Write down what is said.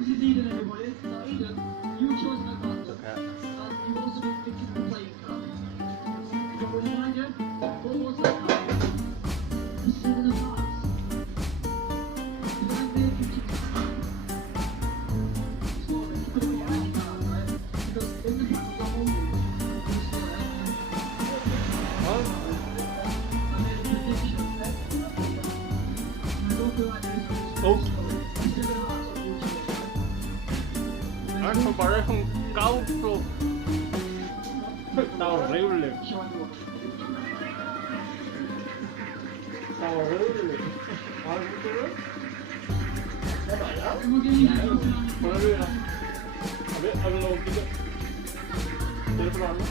Is it needed anybody? No, Eden, you chose my partner. And you've also been picked the playing card. You got what you want again? What was that card? The seven of hearts. Did I make you keep the card? So, you could have got any card, right? Because in the pack was a whole new one. You still have it. I made a prediction. I don't feel like this is Oh. the seven of hearts on YouTube. Ito parehong kauso. Horrible. Horrible. Horrible. A ver, háblalo un poquito. ¿Quieres probarlo?